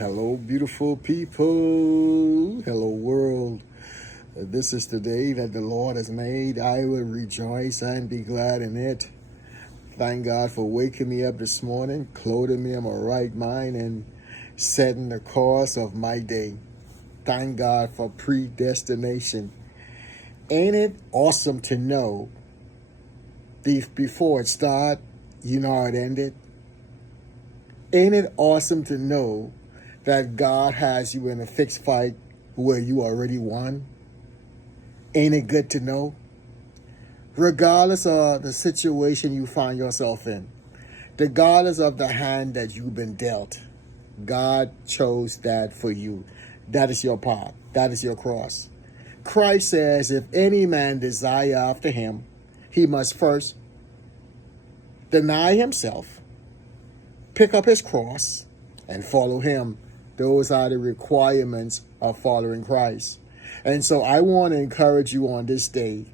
Hello, beautiful people. Hello, world. This is the day that the Lord has made. I will rejoice and be glad in it. Thank God for waking me up this morning, clothing me in my right mind, and setting the course of my day. Thank God for predestination. Ain't it awesome to know before it started, you know how it ended? Ain't it awesome to know that God has you in a fixed fight where you already won? Ain't it good to know? Regardless of the situation you find yourself in, regardless of the hand that you've been dealt, God chose that for you. That is your part. That is your cross. Christ says, if any man desire after him, he must first deny himself, pick up his cross, and follow him. Those are the requirements of following Christ. And so I want to encourage you on this day,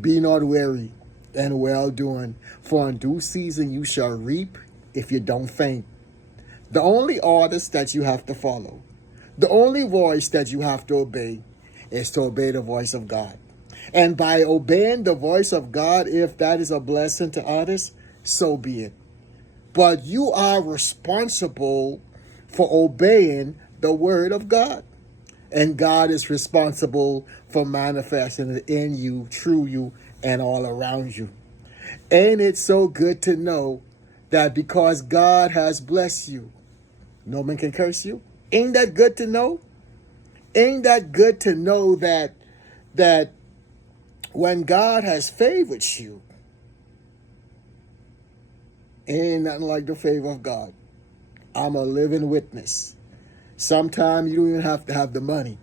be not weary and well doing, for in due season you shall reap if you don't faint. The only artist that you have to follow, the only voice that you have to obey is to obey the voice of God. And by obeying the voice of God, if that is a blessing to others, so be it. But you are responsible for obeying the word of God. And God is responsible for manifesting it in you, through you, and all around you. Ain't it so good to know that because God has blessed you, no man can curse you? Ain't that good to know? Ain't that good to know that when God has favored you, ain't nothing like the favor of God. I'm a living witness. Sometimes you don't even have to have the money,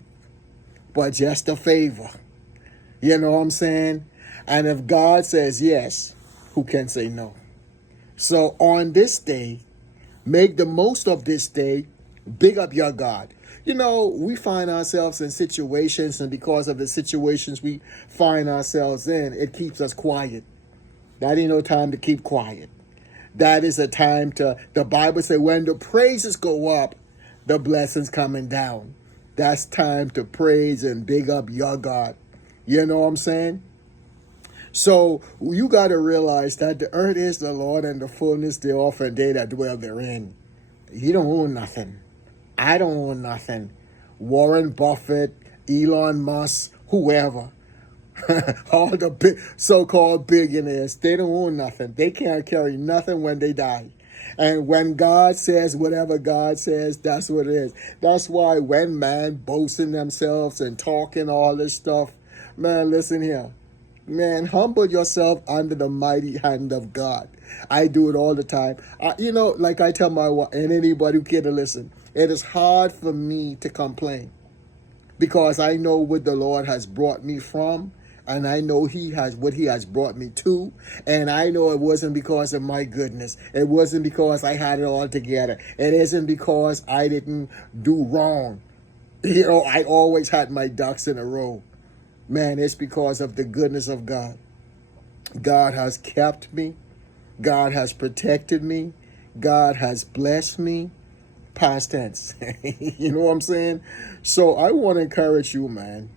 but just a favor. You know what I'm saying? And if God says yes, who can say no? So on this day, make the most of this day. Big up your God. You know, we find ourselves in situations, and because of the situations we find ourselves in, it keeps us quiet. That ain't no time to keep quiet. That is a time the Bible says, when the praises go up, the blessings coming down. That's time to praise and big up your God. You know what I'm saying? So you got to realize that the earth is the Lord and the fullness thereof, and they that dwell therein. You don't own nothing. I don't own nothing. Warren Buffett, Elon Musk, whoever. All the big, so-called billionaires, they don't own nothing. They can't carry nothing when they die. And when God says whatever God says, that's what it is. That's why when man boasting themselves and talking all this stuff, man, listen here. Man, humble yourself under the mighty hand of God. I do it all the time. Like I tell my wife and anybody who care to listen, it is hard for me to complain because I know what the Lord has brought me from. And I know what he has brought me to. And I know it wasn't because of my goodness. It wasn't because I had it all together. It isn't because I didn't do wrong. I always had my ducks in a row. Man, it's because of the goodness of God. God has kept me. God has protected me. God has blessed me. Past tense. You know what I'm saying? So I want to encourage you, man.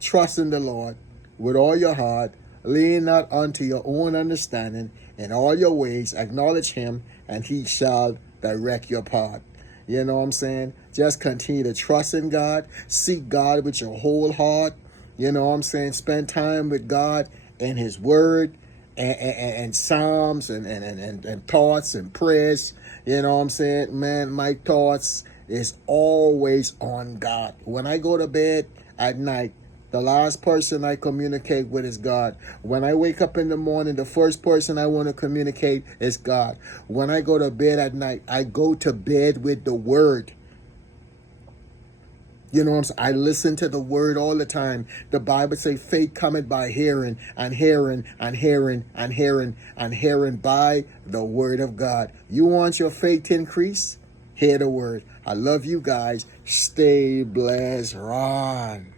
Trust in the Lord with all your heart, lean not unto your own understanding, in all your ways acknowledge him, and he shall direct your path. You know what I'm saying? Just continue to trust in God, seek God with your whole heart. You know what I'm saying? Spend time with God and his word and psalms and thoughts and prayers. You know what I'm saying? Man, my thoughts is always on God. When I go to bed at night, the last person I communicate with is God. When I wake up in the morning, the first person I want to communicate is God. When I go to bed at night, I go to bed with the word. You know what I'm saying? I listen to the word all the time. The Bible says faith cometh by hearing, and hearing, and hearing, and hearing, and hearing by the word of God. You want your faith to increase? Hear the word. I love you guys. Stay blessed. Ron.